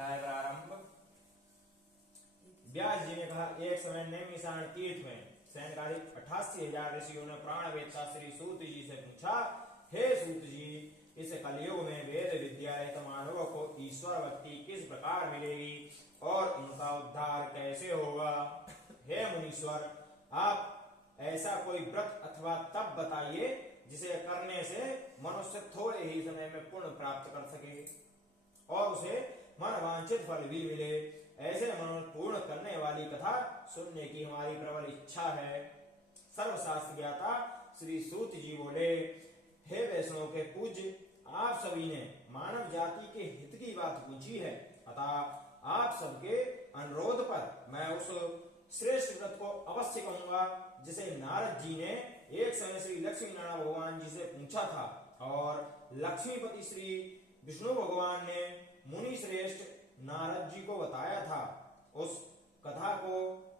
अध्याय प्रारंभ। व्यास जी ने कहा, एक समय नैमिषारण्य तीर्थ में सैनकादिक 88,000 ऋषियों ने प्राणवेत्ता श्री सूत जी से पूछा, हे सूत जी, इस कलयुग में वेद विद्या रहित मानवों को ईश्वर भक्ति किस प्रकार मिलेगी और इनका उद्धार कैसे होगा? हे मुनीश्वर, आप ऐसा कोई व्रत अथवा तप बताइए जिसे करने से मनुष्य थोड़े ही समय में पुण्य प्राप्त कर सके और उसे मन वांछित फल भी मिले। ऐसे मनोरथ पूर्ण करने वाली कथा सुनने की हमारी प्रबल इच्छा है। सर्वशास्त्र ज्ञाता श्री सूत जी बोले, हे वैष्णव के पूज्य, आप सभी ने मानव जाति के हित की बात पूछी है, अतः आप सबके अनुरोध पर मैं उस श्रेष्ठ व्रत को अवश्य कहूंगा जिसे नारद जी ने एक समय श्री लक्ष्मी नारायण भगवान जी से पूछा था और लक्ष्मीपति श्री विष्णु भगवान ने मुनि श्रेष्ठ नारद जी को बताया था। उस कथा को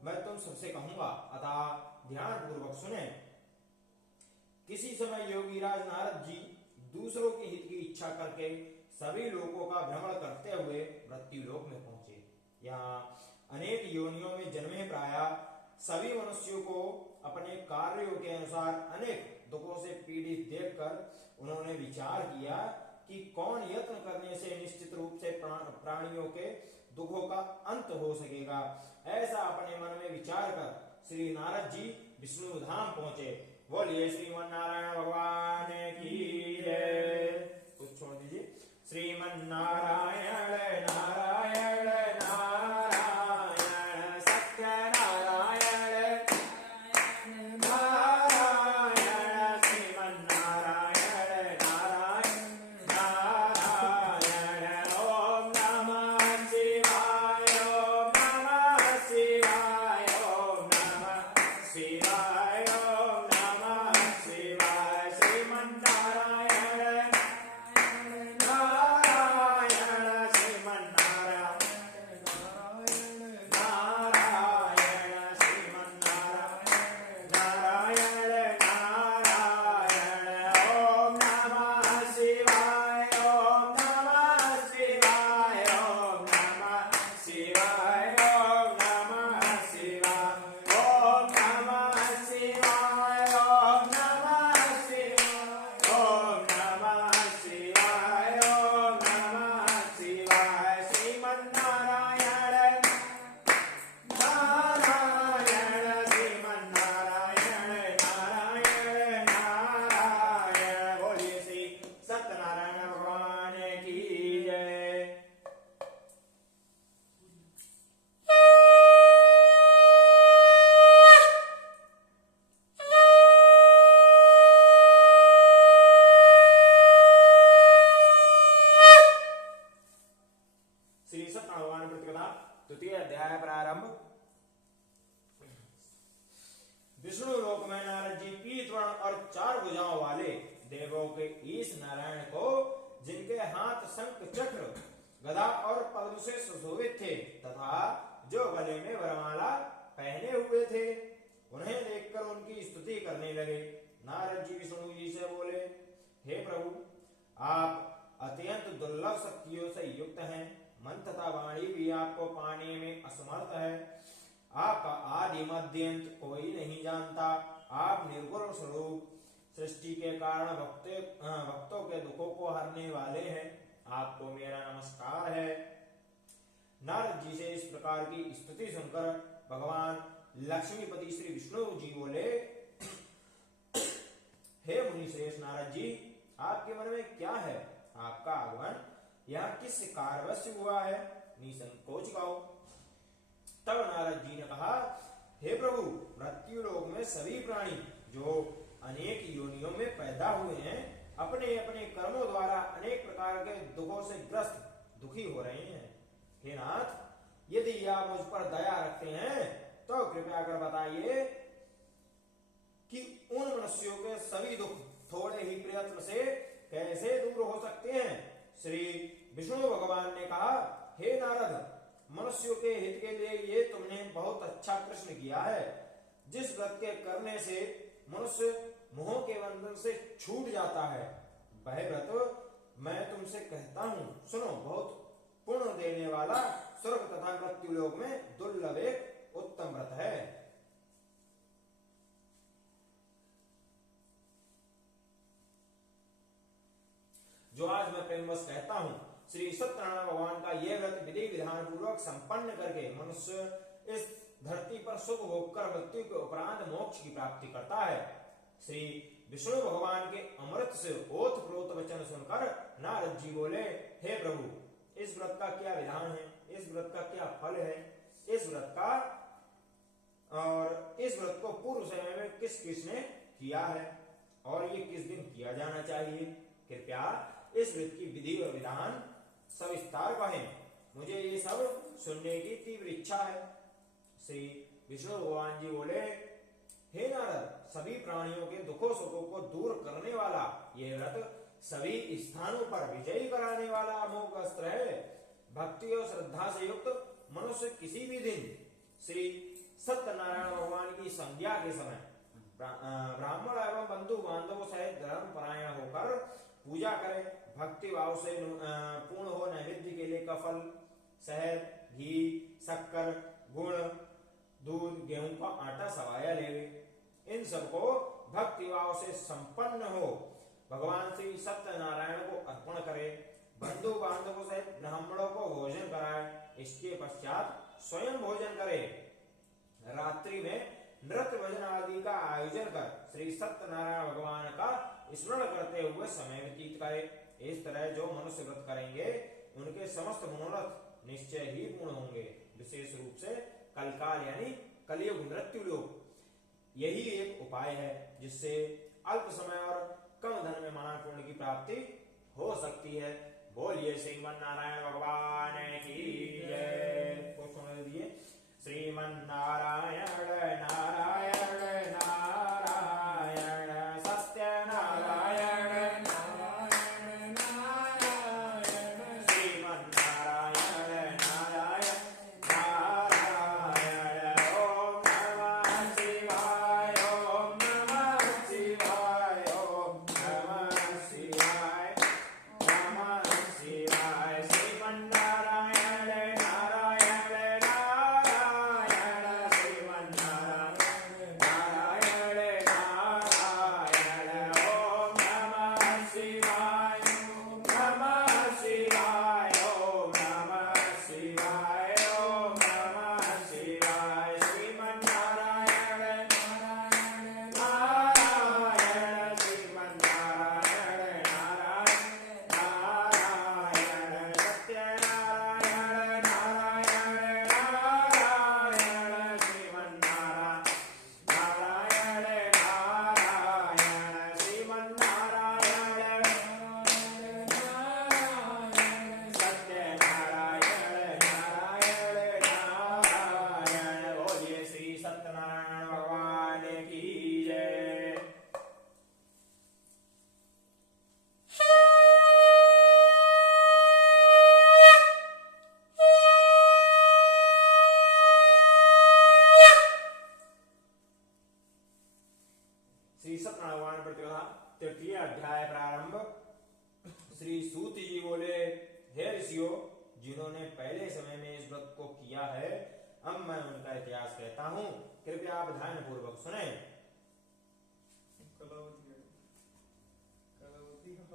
मैं तुम सबसे कहूंगा, अतः ध्यान पूर्वक सुने। किसी समय योगीराज नारद जी दूसरों के हित की इच्छा करके सभी लोगों का भ्रमण करते हुए मृत्यु लोक में पहुंचे। यहाँ अनेक योनियों में जन्मे प्राय सभी मनुष्यों को अपने कार्यों के अनुसार अनेक दुखों से पीड़ित देखकर उन्होंने विचार किया कि कौन यत्न करने से निश्चित रूप से प्राणियों के दुखों का अंत हो सकेगा। ऐसा अपने मन में विचार कर श्री नारद जी विष्णु धाम पहुंचे। बोलिए श्रीमन्नारायण भगवान की जय। कुछ छोड़ दीजिए। श्रीमन्नारायण नारायण नारायण सत्य नारायण नारायण श्रीमन्नारायण नारायण नारायण। ओम नमः शिवाय ओम नमः शिवाय ओम नमः शिवाय ओम नमः शिवाय। श्रीमन्नारायण तृतीय अध्याय प्रारंभ। विष्णु लोक में नारद जी पीत वर्ण और 4 भुजाओं वाले देवों के ईश नारायण को, जिनके हाथ शंख चक्र गदा और पद्म से सुशोभित थे तथा जो गले में वरमाला पहने हुए थे, उन्हें देखकर उनकी स्तुति करने लगे। नारद जी विष्णु जी से बोले, हे प्रभु, आप अत्यंत दुर्लभ शक्तियों से युक्त हैं। मन तथा वाणी भी आपको पाने में असमर्थ है। आपका आदि मध्यंत कोई नहीं जानता। आप निर्गुण स्वरूप, सृष्टि के कारण भक्तों के दुखों को हरने वाले हैं। आपको मेरा नमस्कार है। नारद जी से इस प्रकार की स्तुति सुनकर भगवान लक्ष्मीपति श्री विष्णु जी बोले, हे मुनि श्रेष्ठ नारद जी, आपके मन में क्या है? आपका आगमन यहाँ किस कार्य से हुआ है? निसंकोच कहो। तब नारद जी ने कहा, हे प्रभु, मृत्यु लोक में सभी प्राणी जो अनेक योनियों में पैदा हुए हैं, अपने अपने कर्मों द्वारा अनेक प्रकार के दुखों से ग्रस्त दुखी हो रहे हैं। हे नाथ, यदि आप मुझ पर दया रखते हैं तो कृपया कर बताइए कि उन मनुष्यों के सभी दुख थोड़े ही प्रयत्न से कैसे दूर हो सकते हैं। श्री विष्णु भगवान ने कहा, हे नारद, मनुष्यों के हित के लिए ये तुमने बहुत अच्छा प्रश्न किया है। जिस व्रत के करने से मनुष्य मोह के बंधन से छूट जाता है, वह व्रत मैं तुमसे कहता हूँ, सुनो, बहुत पुण्य देने वाला स्वर्ग तथा मृत्यु लोक में दुर्लभ एक उत्तम व्रत है। जो आज मैं प्रेमवश कहता हूं, श्री सत्यनारायण भगवान का यह व्रत विधि विधान पूर्वक संपन्न करके मनुष्य इस धरती पर सुख भोग कर मृत्यु के उपरांत मोक्ष की प्राप्ति करता है। श्री विष्णु भगवान के अमृत से ओत प्रोत वचन सुनकर नारद जी बोले, हे प्रभु, इस व्रत का क्या विधान है, इस व्रत का क्या फल है, इस व्रत का और इस व्रत को पूर्व समय में किस किसने किया है और ये किस दिन किया जाना चाहिए। कृपया इस व्रत की विधि और विधान सविस्तार कहें, मुझे ये सब सुनने की तीव्र इच्छा है। श्री विष्णु भगवान जी बोले, हे नारद, सभी प्राणियों के दुखों सुखों को दूर करने वाला यह व्रत सभी स्थानों पर विजयी कराने वाला अमोघ अस्त्र है। भक्ति और श्रद्धा से युक्त मनुष्य किसी भी दिन श्री सत्यनारायण भगवान की संध्या के समय ब्राह्मण एवं बंधु बांधवों सहित धर्म परायण होकर पूजा करे। भक्ति भाव से पूर्ण हो नैवेद्य के लिए कफल, शहद, घी, शक्कर, गुड़, दूध, गेहूं का आटा सवाया लेवे। इन सबको भक्ति भाव से संपन्न हो भगवान श्री सत्यनारायण को अर्पण करे। बंधु बांधवों सहित ब्राह्मणों को भोजन कराए। इसके पश्चात स्वयं भोजन करे। रात्रि में नृत्य भजन आदि का आयोजन कर श्री सत्यनारायण भगवान का स्मरण करते हुए समय व्यतीत करे। इस तरह जो मनुष्य व्रत करेंगे उनके समस्त मनोरथ निश्चय ही पूर्ण होंगे। विशेष रूप से कलकाल यानी कलियुग मृत्यु लोक यही एक उपाय है जिससे अल्प समय और कम धन में महान पुण्य की प्राप्ति हो सकती है। बोलिए श्रीमन्नारायण भगवान की जय। को सुन लीजिए, श्रीमन्नारायण नारायण नारायण सत्य नारायण नारायण नारायण श्रीमन्नारायण नारायण नारायण। ओम नमः शिवाय, ओम नमः शिवाय, ओम नमः शिवाय, नमः शिवाय। श्रीमन्नारायण नारायण नारायण श्रीमन्नारायण नारायण नारायण। ओम नमः शिवाय, ओम नमः शिवाय, ओम नमः शिवाय, ओम नमः शिवाय। श्रीमन्नारायण नारायण नारायण श्रीमन्नारायण नारायण नारायण सत्यनारायण नारायण नारायण श्रीमन्नारायण नारायण नारायण श्रीमन्नारायण नारायण सत्यनारायण नारायण नारायण। बोलिए श्री सत्यनारायण भगवान की जय। श्री सत्यनारायण भगवान प्रतिपदा तृतीय अध्याय प्रारंभ। श्री सूत जी बोले, हे ऋषियों, जिन्होंने पहले समय में इस व्रत को किया है, अब मैं उनका इतिहास कहता हूँ, कृपया आप ध्यान पूर्वक सुने।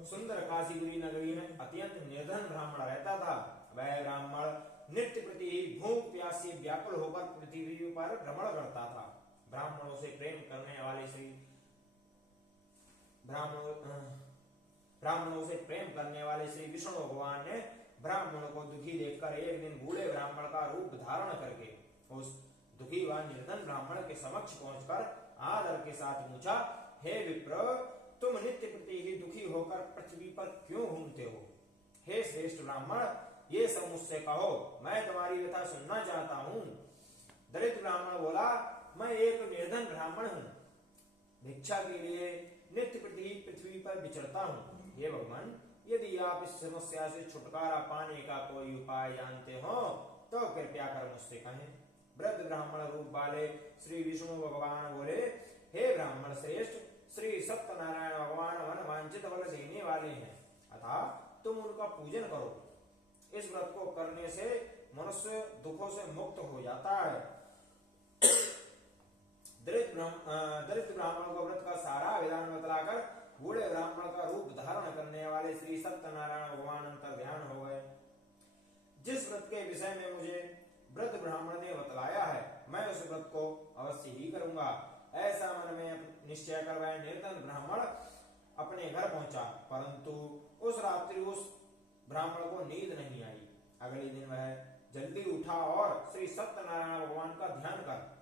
सुंदर काशीपुरी नगरी में अत्यंत निर्धन ब्राह्मण रहता था। वह ब्राह्मण नित्य प्रति भूख प्यास से व्याकुल होकर पृथ्वी पर भ्रमण करता था। ब्राह्मणों से प्रेम करने वाले श्री ब्राह्मणों से प्रेम करने वाले श्री विष्णु भगवान ने ब्राह्मणों को दुखी देखकर एक दिन बूढ़े ब्राह्मण का रूप धारण करके उस दुखी व निर्धन ब्राह्मण के समक्ष पहुंचकर आदर के साथ पूछा, हे विप्र, तुम नित्य प्रति ही दुखी होकर पृथ्वी पर क्यों घूमते हो? हे श्रेष्ठ ब्राह्मण, ये सब मुझसे कहो, मैं तुम्हारी व्यथा सुनना चाहता हूँ। दलित ब्राह्मण बोला, मैं एक निर्धन ब्राह्मण हूँ, भिक्षा के लिए नित्य प्रति पृथ्वी पर विचरता हूँ। हे भगवान, यदि आप इस समस्या से छुटकारा पाने का कोई उपाय जानते हो तो कृपया कर मुझसे कहें। वृद्ध ब्राह्मण रूप वाले श्री विष्णु भगवान बोले, हे ब्राह्मण श्रेष्ठ, श्री सत्यनारायण भगवान मन वांछित फल देने वाले हैं, अतः तुम उनका पूजन करो। इस व्रत को करने से मनुष्य दुखों से मुक्त हो जाता है। दरिद्र ब्राह्मण को व्रत का सारा विधान बतलाकर बूढ़े ब्राह्मण का रूप धारण करने वाले श्री सत्यनारायण भगवान अंतर ध्यान हो गए। जिस व्रत के विषय में मुझे वृद्ध ब्राह्मण ने बतलाया है, मैं उस व्रत को अवश्य ही करूंगा, ऐसा मन में निश्चय कर वह निर्धन ब्राह्मण अपने घर पहुंचा। परंतु उस रात्रि उस ब्राह्मण को नींद नहीं आई। अगले दिन वह जल्दी उठा और श्री सत्यनारायण भगवान का ध्यान कर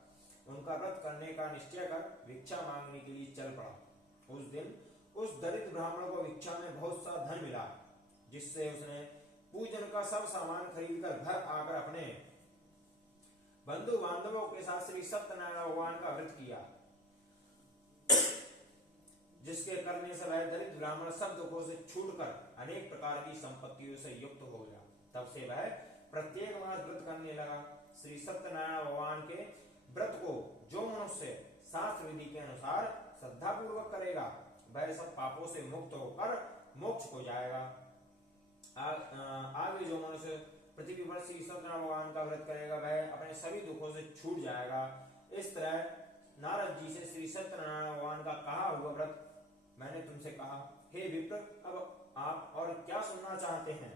उनका व्रत करने का निश्चय कर भिक्षा मांगने के लिए चल पड़ा। उस दिन उस दरिद्र ब्राह्मण को भिक्षा में बहुत सा धन मिला, जिससे उसने पूजन का सब सामान खरीदकर घर आकर अपने बंधु बांधवों के साथ श्री सत्यनारायण भगवान का व्रत किया, जिसके करने से वह दरिद्र ब्राह्मण सब दुखों से छूटकर अनेक प्रकार की संपत्तियों से युक्त हो गया। तब से वह प्रत्येक मास व्रत करने लगा। श्री सत्यनारायण भगवान के व्रत को जो मनुष्य शास्त्र विधि के अनुसार श्रद्धा पूर्वक करेगा, वह सब पापों से मुक्त होकर मोक्ष को जाएगा। आगे जो मनुष्य पृथ्वी पर श्री सत्यनारायण भगवान का व्रत करेगा, वह अपने सभी दुखों से छूट जाएगा। इस तरह नारद जी से श्री सत्यनारायण भगवान का कहा हुआ व्रत मैंने तुमसे कहा। हे विप्र, अब आप और क्या सुनना चाहते हैं?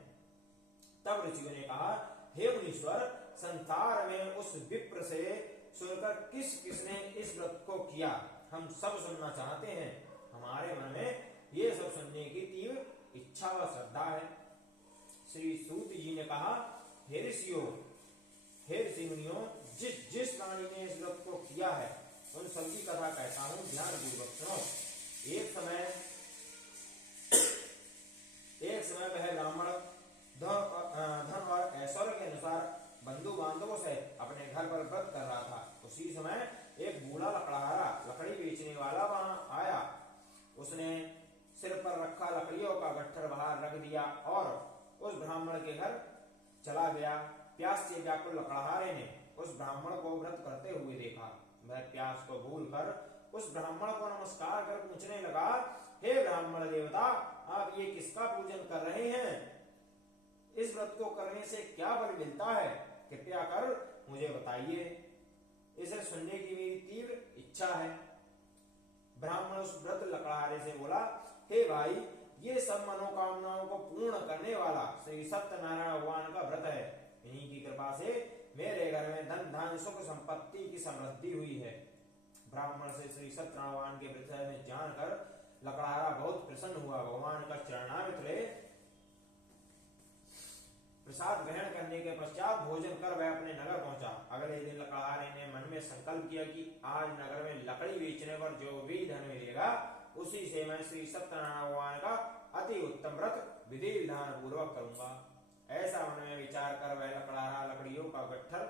तब ऋषियों ने कहा, हे मुनीश्वर, संसार में उस विप्र से सुनकर किस किसने इस व्रत को किया, हम सब सुनना चाहते हैं। हमारे मन में ये सब सुनने की तीव्र इच्छा व श्रद्धा है। श्री सूत जी ने कहा, हे ऋषियों, हे ऋषि मुनियों, जिस प्राणी ने इस व्रत को किया है उन सबकी कथा कहता हूं, ध्यान पूर्वक सुनो। एक समय वह ब्राह्मण धन और ऐश्वर्य के अनुसार बंधु बांधवों से अपने घर पर व्रत कर रहा था। उसी समय एक बूढ़ा लकड़हारा लकड़ी बेचने वाला वहां आया। उसने सिर पर रखा लकड़ियों का गट्ठर बाहर रख दिया और उस ब्राह्मण के घर चला गया। प्यास से व्याकुल लकड़हारे ने उस ब्राह्मण को व्रत करते हुए देखा। वह प्यास को भूलकर उस ब्राह्मण को नमस्कार कर पूछने लगा, हे ब्राह्मण देवता, आप ये किसका पूजन कर रहे हैं? इस व्रत को करने से क्या बल मिलता है? कृपया कर मुझे बताइए, इसे सुनने की मेरी तीव्र इच्छा है। ब्राह्मण उस व्रत लकड़हारे से बोला, हे भाई, ये सब मनोकामनाओं को पूर्ण करने वाला श्री सत्यनारायण भगवान का व्रत है। इन्हीं की कृपा से मेरे घर में धन धान सुख संपत्ति की समृद्धि हुई है। ब्राह्मण से श्री सत्यनारायण भगवान के विषय में जानकर लकड़हारा बहुत प्रसन्न हुआ। भगवान का चरणामृत ले प्रसाद ग्रहण करने के पश्चात भोजन कर वह अपने नगर पहुंचा। अगले दिन लकड़हारे ने मन में संकल्प किया कि आज नगर में लकड़ी बेचने पर जो भी धन मिलेगा, उसी से मैं श्री सत्यनारायण भगवान का अति उत्तम व्रत विधि विधान पूर्वक करूंगा। ऐसा मन में विचार कर वह लकड़हारा लकड़ियों का गट्ठर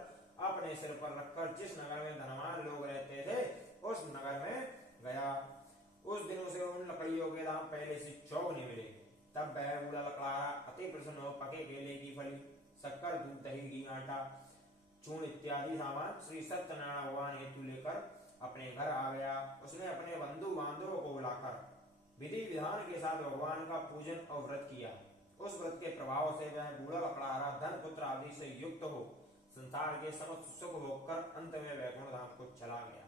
अपने सिर पर रखकर जिस नगर में धनवान लोग रहते थे, उस नगर में गया। उस दिन उसे उन लकड़ियों के दाम पहले से चौगुने मिले। तब वह बूढ़ा लकड़हारा अति प्रसन्न हो पके केले की फली, शक्कर, दूध, दही, घी, आटा, चूर्ण इत्यादि सामान श्री सत्यनारायण भगवान हेतु लेकर अपने घर आ गया। उसने अपने बंधु बांधवों को बुलाकर विधि विधान के साथ भगवान का पूजन और व्रत किया। उस व्रत के प्रभाव से वह बूढ़ा लकड़हारा धन पुत्र आदि से युक्त हो संसार के समस्त सुख भोग कर अंत में वैकुंठ धाम को चला गया।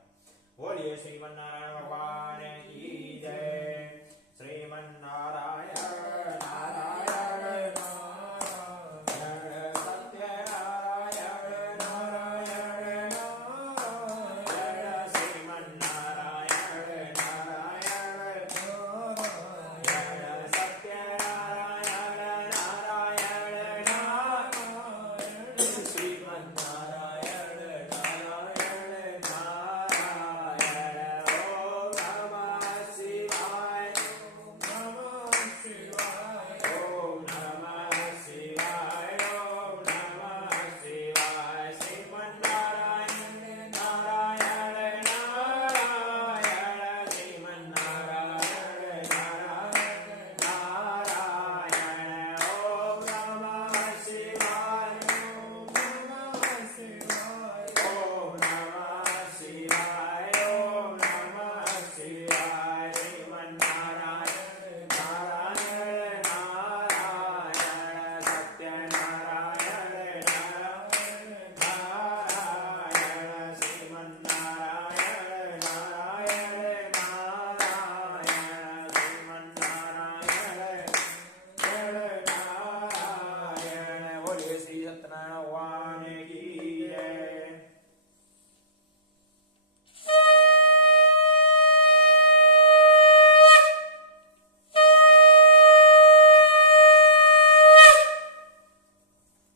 बोलिए श्रीमन्नारायण भगवान की जय। श्रीमन्नारायण नारायण Shiva. सत्यनारायण भगवान की जय।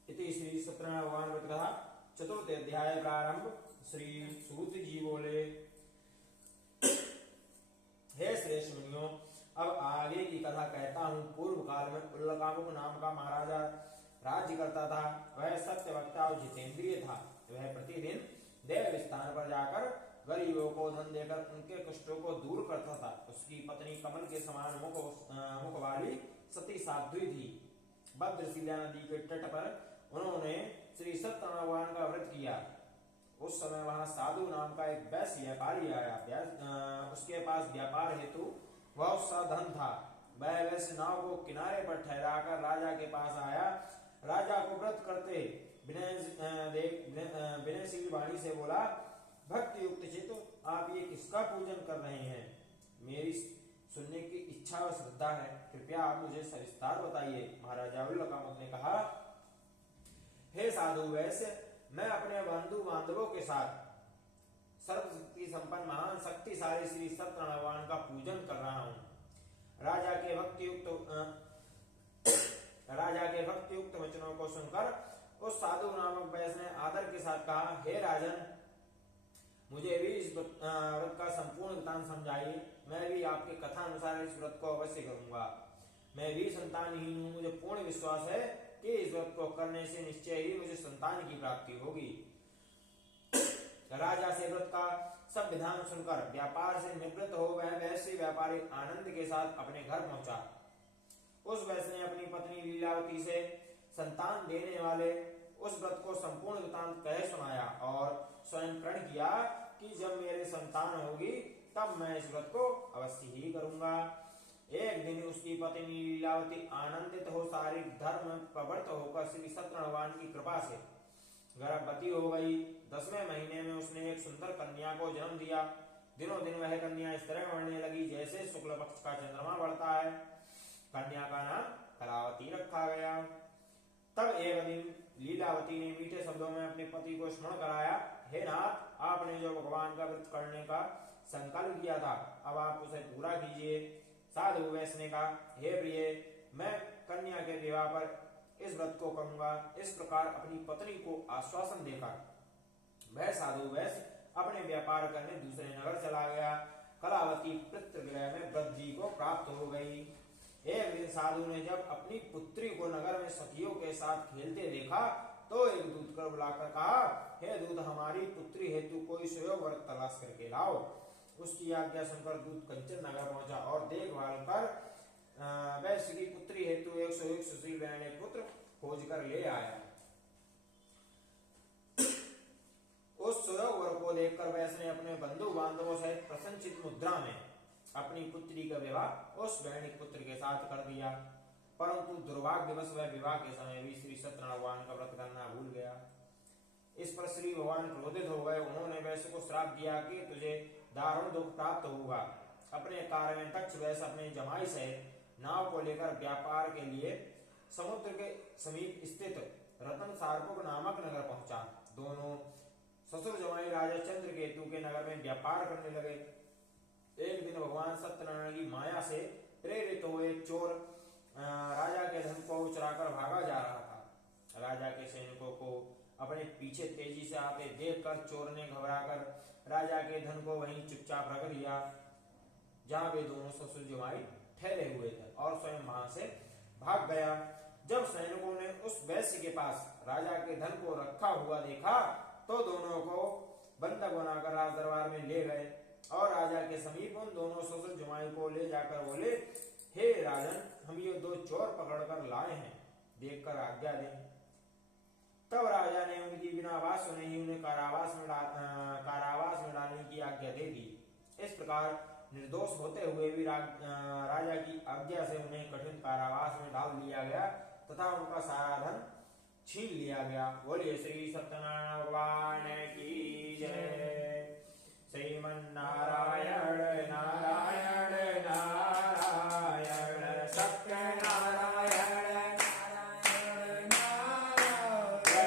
इति श्री सत्यनारायण भगवान व्रत कथा चतुर्थ अध्याय प्रारंभ। श्री सूत जी बोले, हे श्रेष्ठ मुनियों, अब आगे की कथा कहता हूँ। पूर्व काल में उल्लकामुक नाम का महाराजा राज्य करता था। वह सत्यवक्ता और जितेंद्रिय था। वह प्रतिदिन देव स्थान पर जाकर गरीबों को धन देकर उनके कष्टों को दूर करता था। उसकी पत्नी कमल के समान मुख वाली सती साध्वी थी। भद्रशिला नदी के तट पर उन्होंने श्री सत्यनारायण भगवान का व्रत किया। उस समय वहां साधु नाम का एक वैश्य व्यापारी आया। उसके पास व्यापार हेतु बहुत सा धन था। वह वैश्य नाव को किनारे पर ठहराकर राजा के पास आया। राजा को व्रत करते विनयशील वाणी से बोला, भक्ति युक्त चित्त, आप ये किसका पूजन कर रहे हैं? मेरी सुनने की इच्छा और श्रद्धा है, कृपया आप मुझे सविस्तार बताइए। महाराजा उल्लकामुक ने कहा, हे साधु वैश्य, मैं अपने बंधु बांधवों के साथ सर्वशक्ति संपन्न महान शक्तिशाली श्री सत्यनारायण भगवान का पूजन कर रहा हूँ। राजा के भक्ति युक्त वचनों को सुनकर उस साधु नामक वैश्य ने आदर के साथ कहा, हे राजन, मुझे भी इस व्रत का संपूर्ण वृत्तांत समझाइए। मैं भी आपके कथा अनुसार इस व्रत को अवश्य करूंगा। मैं भी संतानहीन हूँ। मुझे पूर्ण विश्वास है कि इस व्रत को करने से निश्चय ही मुझे संतान की प्राप्ति होगी। राजा से व्रत का सब विधान सुनकर व्यापार से निवृत्त हो वह वैश्य व्यापारी आनंद के साथ अपने घर पहुंचा। उस वैश्य ने अपनी पत्नी लीलावती से संतान देने वाले उस व्रत को संपूर्ण वृत्तांत कह सुनाया और स्वयं प्रण किया कि जब मेरे संतान होगी तब मैं इस व्रत को अवश्य ही करूंगा। एक दिन उसकी पत्नी लीलावती आनंदित हो शारीरिक धर्म प्रवृत्त होकर श्री सत्यनारायण भगवान की कृपा से गर्भवती हो गई। 10वें महीने में उसने एक सुंदर कन्या को जन्म दिया। दिनों दिन वह कन्या इस तरह बढ़ने लगी जैसे शुक्ल पक्ष का चंद्रमा बढ़ता है। कन्या का नाम कलावती रखा गया। तब एक दिन लीलावती ने मीठे शब्दों में अपने पति को स्मरण कराया, हे नाथ, आपने जो भगवान का व्रत करने का संकल्प किया था, अब आप उसे पूरा कीजिए। साधु वैश्य ने कहा, हे प्रिय, मैं कन्या के विवाह पर इस व्रत को करूंगा। इस प्रकार अपनी पत्नी को आश्वासन देकर वह साधु वैश्य अपने व्यापार करने दूसरे नगर चला गया। कलावती पितृगृह में व्रत जी को प्राप्त हो गई। एक दिन साधु ने जब अपनी पुत्री को नगर में सखियों के साथ खेलते देखा तो एक दूत कर बुलाकर कहा, हे दूत, हमारी पुत्री हेतु कोई सुयोग वर्ग तलाश करके लाओ। उसकी आज्ञा सुनकर दूत कंचन नगर पहुंचा और देखभाल कर वैश्य की पुत्री हेतु एक सुशील बहन पुत्र खोज कर ले आया। उस सुयोग वर्ग को देखकर वैश्य ने अपने बंधु बांधवों सहित प्रसन्नचित मुद्रा में अपनी पुत्री का विवाह उस वैणिक पुत्र के साथ कर दिया। परंतु दुर्भाग्यवश वह विवाह के समय भी श्री सत्यनारायण भगवान का व्रत करना भूल गया। इस पर श्री भगवान क्रोधित हो गए। उन्होंने वैश्य को श्राप दिया कि तुझे दारुण दुख प्राप्त होगा। अपने कार्य में दक्ष वैश्य अपने जमाई सहित नाव को लेकर व्यापार के लिए समुद्र के समीप स्थित रतन सारपुर नामक नगर पहुंचा। दोनों ससुर जमाई राजा चंद्रकेतु के नगर में व्यापार करने लगे। एक दिन भगवान सत्यनारायण की माया से प्रेरित हुए चोर राजा के धन को चुराकर भागा जा रहा था। राजा के सैनिकों को अपने पीछे तेजी से आते देखकर चोर ने घबराकर राजा के धन को वहीं चुपचाप रख लिया जहां वे दोनों ससुर जमाई ठहरे हुए थे और स्वयं वहां से भाग गया। जब सैनिकों ने उस वैश्य के पास राजा के धन को रखा हुआ देखा तो दोनों को बंधक बनाकर राज दरबार में ले गए और राजा के समीप उन दोनों ससुर जमाई को ले जाकर बोले, हे राजन, हम ये दो चोर पकड़कर लाए हैं, देखकर आज्ञा दें। तब राजा ने उनकी बिना बात सुने ही उन्हें कारावास में डालने की आज्ञा दे दी। इस प्रकार निर्दोष होते हुए भी राजा की आज्ञा से उन्हें कठिन कारावास में डाल दिया गया तथा उनका सारा धन छीन लिया गया। बोलिए श्री सत्यनारायण भगवान की जय। श्रीमन्नारायण नारायण नारायण सत्यनारायण नारायण नारायण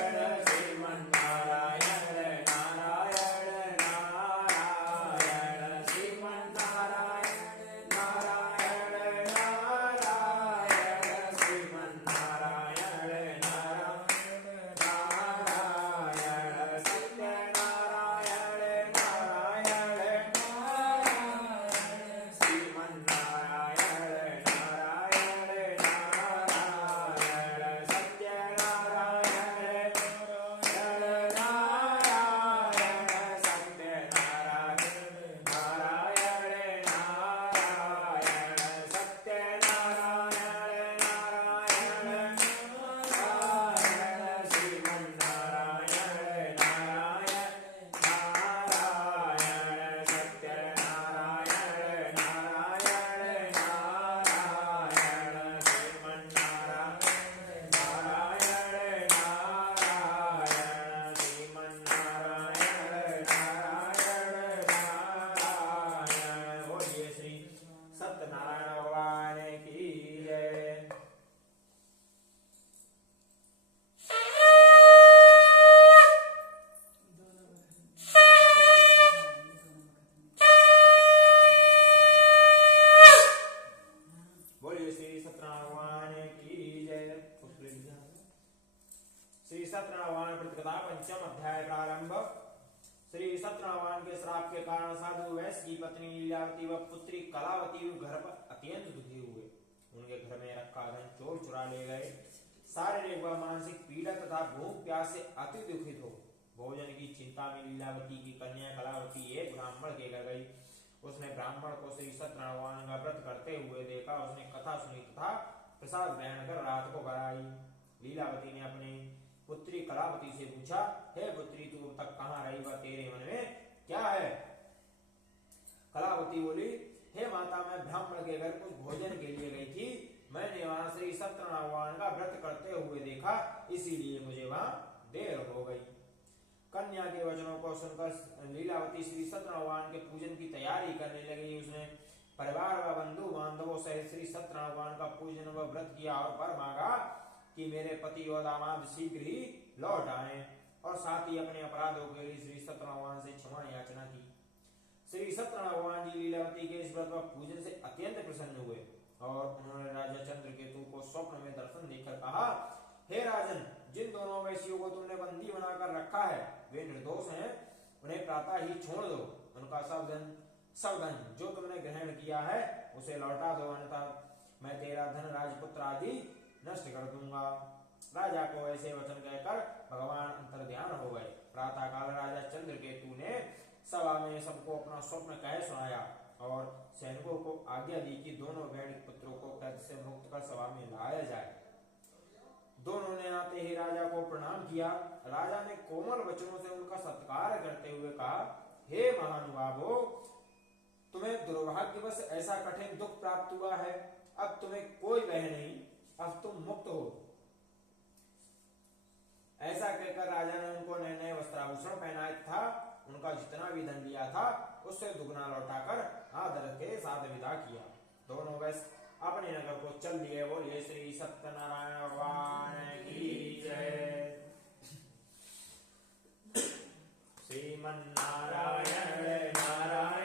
श्री सत्यनारायण प्रतिकथा पंचम अध्याय प्रारंभ। श्री सत्यनारायण के श्राप के कारण साधु वैश्य की पत्नी लीलावती व पुत्री कलावती घर पर अत्यंत दुखी हुए। उनके घर में रखा धन चोर चुरा ले गए। शारीरिक व मानसिक पीड़ा तथा भूख प्यास से अति दुखित हो भोजन की चिंता में लीलावती की कन्या कलावती एक ब्राह्मण के घर गई। उसने ब्राह्मण को श्री सत्यनारायण का व्रत करते हुए देखा। उसने कथा सुनी तथा प्रसाद ग्रहण कर रात को घर आई। लीलावती ने अपनी पुत्री कलावती से पूछा, हे पुत्री, तू अब तक कहाँ रही व तेरे मन में क्या है? कलावती बोली, हे माता, मैं ब्राह्मण के घर कुछ भोजन के लिए गई थी। मैंने वहां श्री सत्यनारायण का व्रत करते हुए देखा, इसीलिए मुझे वहां देर हो गई। कन्या के वचनों को सुनकर लीलावती श्री सत्यनारायण के पूजन की तैयारी करने लगी। उसने परिवार व बंधु बांधवों सहित श्री सत्यनारायण का पूजन व व्रत किया और वर मांगा कि मेरे पति और दामाद शीघ्र ही लौट आए, और साथ ही अपने अपराधों के लिए श्री सत्यनारायण से क्षमा याचना की। श्री सत्यनारायण जी लीलावती के इस व्रत व पूजन से अत्यंत प्रसन्न हुए और उन्होंने राजा चंद्रकेतु को स्वप्न में दर्शन देकर कहा, हे राजन, जिन दोनों वैश्यों को तुमने बंदी बनाकर रखा है वे निर्दोष हैं, उन्हें प्रातः ही छोड़ दो। उनका सब धन जो तुमने ग्रहण किया है उसे लौटा दो, अन्यथा मैं तेरा धन राजपुत्र आदि नष्ट कर दूंगा। राजा को ऐसे वचन कहकर भगवान अंतर्ध्यान हो गए। प्रातः काल राजा चंद्रकेतु ने सभा में सबको अपना स्वप्न कह सुनाया और सैनिकों को आज्ञा दी कि दोनों वैदिक पुत्रों को कैद से मुक्त कर सभा में लाया जाए। दोनों ने आते ही राजा को प्रणाम किया। राजा ने कोमल वचनों से उनका सत्कार करते हुए कहा, हे महानुभावो, तुम्हें दुर्भाग्यवश ऐसा कठिन दुख प्राप्त हुआ है। अब तुम्हें कोई भय नहीं, अब तुम मुक्त हो। ऐसा कहकर राजा ने उनको नए नए वस्त्राभूषण पहनाया था। उनका जितना भी धन लिया था उससे दुगना लौटाकर आदर के साथ विदा किया। दोनों वैश्य अपने नगर को चल दिए। बोलिए श्री सत्यनारायण भगवान की जय। श्रीमन्नारायण नारायण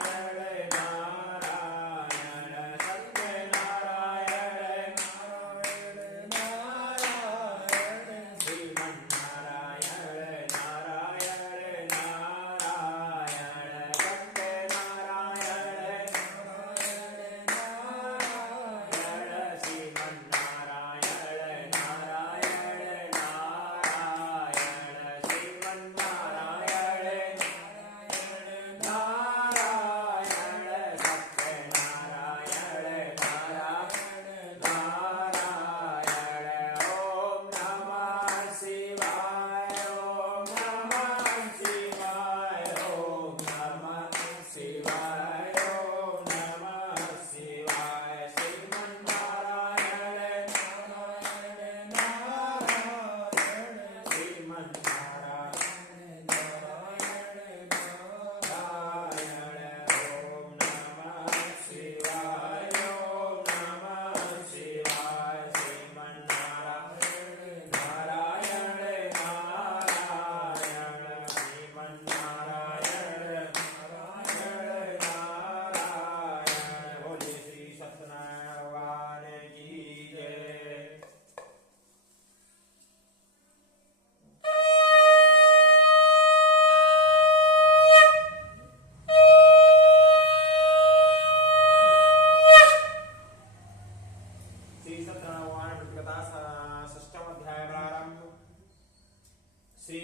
श्री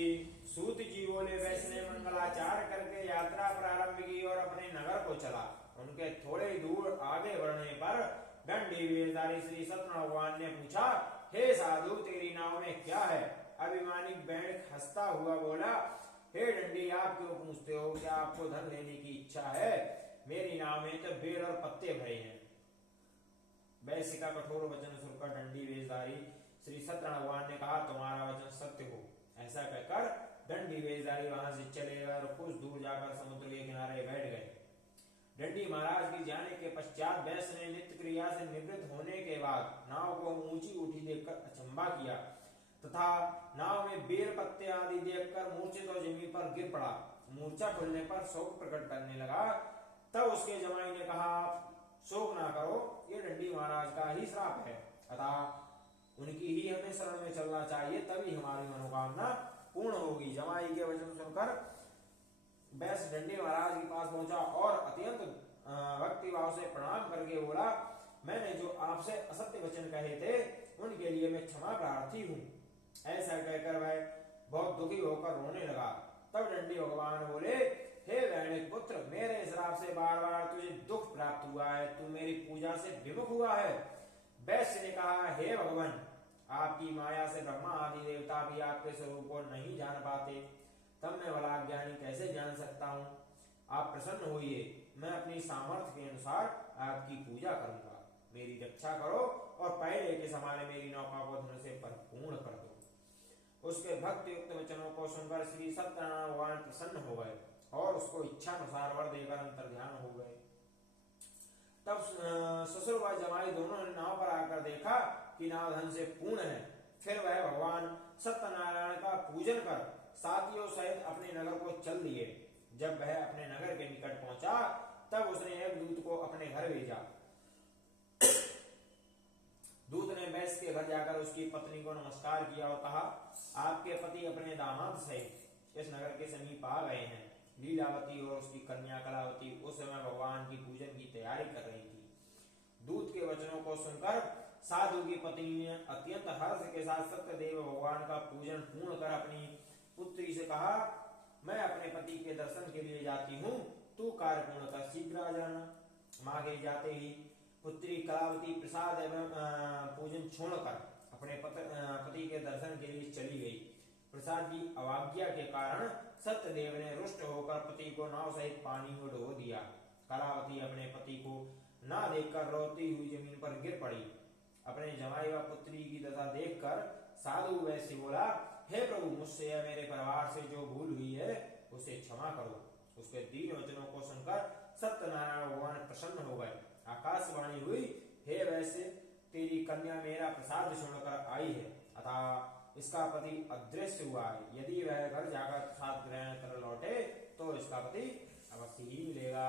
सूत जी बोले, वैश्य ने मंगलाचार करके यात्रा प्रारंभ की और अपने नगर को चला। उनके थोड़े दूर आगे बढ़ने पर दंडी वेशधारी श्री सत्यनारायण ने पूछा, हे साधु, तेरी नाव में क्या है? अभिमानी बैंड हंसता हुआ बोला, हे डंडी, आप क्यों पूछते हो? क्या आपको धन लेने की इच्छा है? मेरी नाव में तो बेल और पत्ते भरे हैं। वैश्य का कठोर वचन सुनकर डंडी वेशधारी श्री सत्यनारायण ने कहा, तुम्हारा वचन सत्य हो। ऐसा कहकर दंडी वेशधारी वहां से चले गए और कुछ दूर जाकर समुद्र के किनारे बैठ गए। डंडी महाराज की जाने के पश्चात वैश्य ने नित्य क्रिया से निवृत्त होने के बाद नाव को ऊंची उठी देखकर अचंबा किया तथा नाव में बेल पत्ते आदि देखकर मूर्छित और जमीन पर गिर पड़ा। मूर्छा खुलने पर शोक प्रकट करने लगा। तब उसके जमाई ने कहा, शोक ना करो, ये डंडी महाराज का ही श्राप है। अतः उनकी ही हमें शरण में चलना चाहिए, तभी हमारी मनोकामना पूर्ण होगी। जमाई के वचन सुनकर वैश्य दंडी महाराज के पास पहुंचा और अत्यंत भक्ति भाव से प्रणाम करके बोला, मैंने जो आपसे असत्य वचन कहे थे उनके लिए मैं क्षमा प्रार्थी हूँ। ऐसा कहकर वह बहुत दुखी होकर रोने लगा। तब दंडी भगवान बोले, हे वैणिक पुत्र, मेरे श्राप से बार बार तुझे दुख प्राप्त हुआ है, तू मेरी पूजा से विमुख हुआ है। वैश्य ने कहा, हे भगवान, आपकी माया से ब्रह्मा आदि देवता भी आपके स्वरूप को नहीं जान पाते, तब मैं भला ज्ञानी कैसे जान सकता हूँ। आप प्रसन्न होइए, मैं अपनी सामर्थ्य के अनुसार आपकी पूजा करूंगा। मेरी रक्षा करो और पहले के समान मेरी नौका को धन से परिपूर्ण कर दो। उसके भक्ति युक्त वचनों को सुनकर श्री सत्यनारायण भगवान प्रसन्न हो गए और उसको इच्छा अनुसार वर देकर अंतर्ध्यान हो गए। तब ससुर व जमाई दोनों ने नाव पर आकर देखा कि नाव धन से पूर्ण है। फिर वह भगवान सत्यनारायण का पूजन कर साथियों सहित अपने नगर को चल दिए। जब वह अपने नगर के निकट पहुंचा तब उसने एक दूत को अपने घर भेजा। दूत ने वैश्य के घर जाकर उसकी पत्नी को नमस्कार किया और कहा, आपके पति अपने दामाद सहित इस नगर के समीप आ गए हैं। लीलावती और उसकी कन्या कलावती उस समय भगवान की पूजन की तैयारी कर रही थी। दूत के वचनों को सुनकर साधु की पत्नी ने अत्यंत हर्ष के साथ सत्यदेव भगवान का पूजन पूर्ण कर अपनी पुत्री से कहा, मैं अपने पति के दर्शन के लिए जाती हूँ, तू कार्य पूर्ण कर शीघ्र आ जाना। मांगे जाते ही पुत्री कलावती प्रसाद एवं पूजन छोड़कर अपने पति के दर्शन के लिए चली गई। प्रसाद की अवज्ञा के कारण सत्यदेव ने रुष्ट होकर पति को नाव सहित पानी में डुबो दिया। कलावती अपने पति को ना देखकर रोती हुई जमीन पर गिर पड़ी। अपने जमाई व पुत्री की दशा देखकर साधु वैश्य बोला, हे प्रभु, मुझसे या मेरे परिवार से जो भूल हुई है उसे क्षमा करो। उसके दीन वचनों को सुनकर सत्यनारायण भगवान प्रसन्न हो गए। आकाशवाणी हुई, हे वैश्य, तेरी कन्या मेरा प्रसाद छोड़कर आई है, अतः इसका पति अदृश्य हुआ है। यदि वह घर जाकर प्रसाद ग्रहण कर लौटे तो इसका पति अवश्य ही मिलेगा।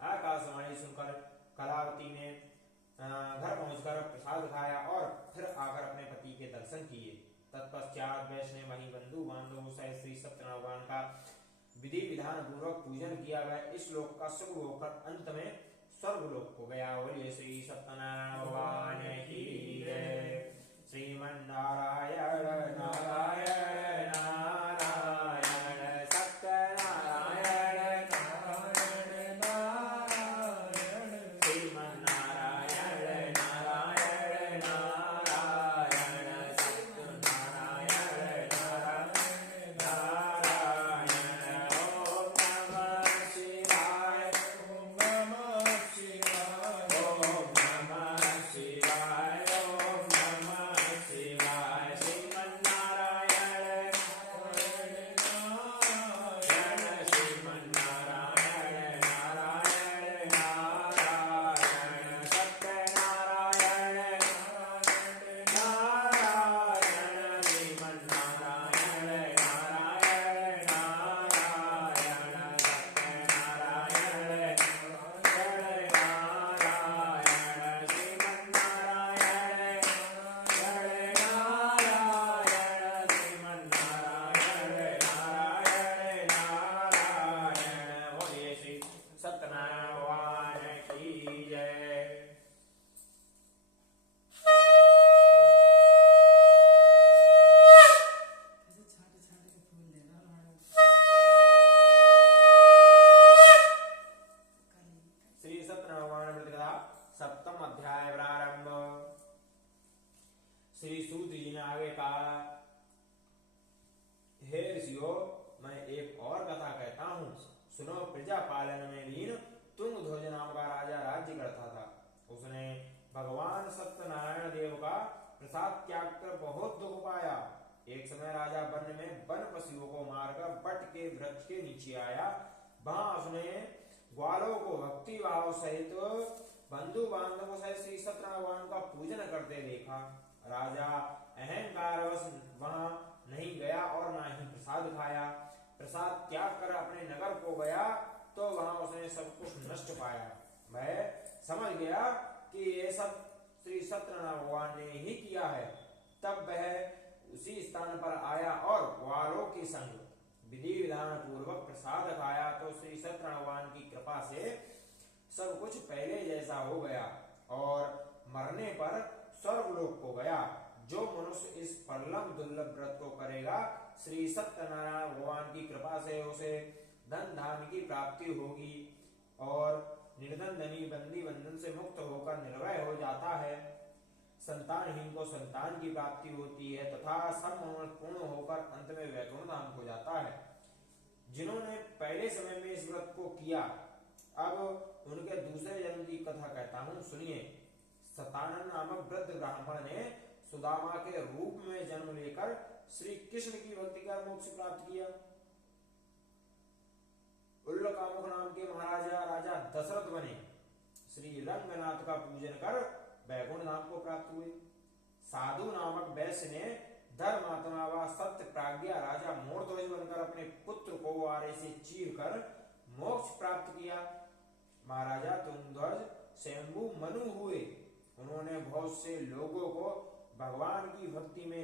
आकाशवाणी सुनकर कलावती ने घर पहुंचकर प्रसाद खाया और फिर आकर अपने पति के दर्शन किए। तत्पश्चात वैश्य ने वहीं बंधु बांधवों सहित श्री सत्यनारायण भगवान का विधि विधान पूर्वक पूजन किया। वह इस लोक का सुख होकर अंत में स्वर्गलोक को गया। बोलिए श्री सत्यनारायण भगवान की जय। श्रीमन्नारायण नारायण नारायण सत्यनारायण नारायण नारायण श्रीमन्नारायण नारायण नारायण सत्यनारायण नारायण नारायण। ओम नमः शिवाय, ओम नमः शिवाय, ओम नमः शिवाय, ओम नमः शिवाय। श्रीमन्नारायण नारायण श्रीमन्नारायण नारायण नारायण सत्यनारायण नारायण श्रीमन्नारायण नारायण नारायण सत्यनारायण नारायण श्रीमन्नारायण नारायण श्रीमन्नारायण नारायण नारायण। बोलिए श्री सत्यनारायण भगवान की जय। श्री सत्यनारायण भगवान व्रत कथा सप्तम अध्याय प्रारंभ। श्री सूत जी ने आगे कहा, हे ऋषियों, मैं एक और कथा कहता हूँ, सुनो। प्रजा पालन में लीन तुंगध्वज नाम का राजा राज्य करता था। उसने भगवान सत्यनारायण देव का प्रसाद त्याग कर बहुत दुख पाया। एक समय राजा वन में वन पशुओं को मारकर बट के वृक्ष के नीचे आया। वहां उसने ग्वालों को भक्ति भाव सहित बंधु बांधवों सहित श्री सत्यनारायण भगवान का पूजन करते देखा। राजा अहंकारवश वहां नहीं गया और ना ही प्रसाद खाया। प्रसाद त्याग कर अपने नगर को गया तो वहां उसने सब कुछ नष्ट पाया। वह समझ गया कि ये सब श्री सत्यनारायण भगवान ने ही किया है। तब वह उसी स्थान पर आया और ग्वालों के संग विधि विधान पूर्वक प्रसाद खाया तो श्री सत्यनारायण भगवान की कृपा से सब कुछ पहले जैसा हो गया और मरने पर स्वर्गलोक को गया। जो मनुष्य इस परलम दुर्लभ व्रत को करेगा, श्री सत्यनारायण भगवान की कृपा से उसे धन धान्य की प्राप्ति होगी और निर्धन धनी बंदी बंधन से मुक्त होकर निर्भय हो जाता है। संतानहीन को संतान की प्राप्ति होती है तथा सब मनोरथ पूर्ण होकर अंत में वैकुंठ धाम को जाता है। जिन्होंने पहले समय में इस व्रत को किया, अब उनके दूसरे जन्म की कथा कहता हूँ, सुनिए। सतानन नामक वृद्ध ब्राह्मण ने सुदामा के रूप में जन्म लेकर श्री कृष्ण की भक्ति कर मोक्ष प्राप्त किया। उल्लकामुक नाम के महाराजा राजा दशरथ बने, श्री रंगनाथ का पूजन कर वैकुंठ धाम को प्राप्त हुए। साधु नामक वैश्य ने धर्मात्मा व सत्य प्राज्ञा राजा मोरध्वज बनकर अपने पुत्र को आरे से चीर कर मोक्ष प्राप्त किया। महाराजा तुंगध्वज स्वयंभू मनु हुए। उन्होंने बहुत से लोगों को भगवान की भक्ति में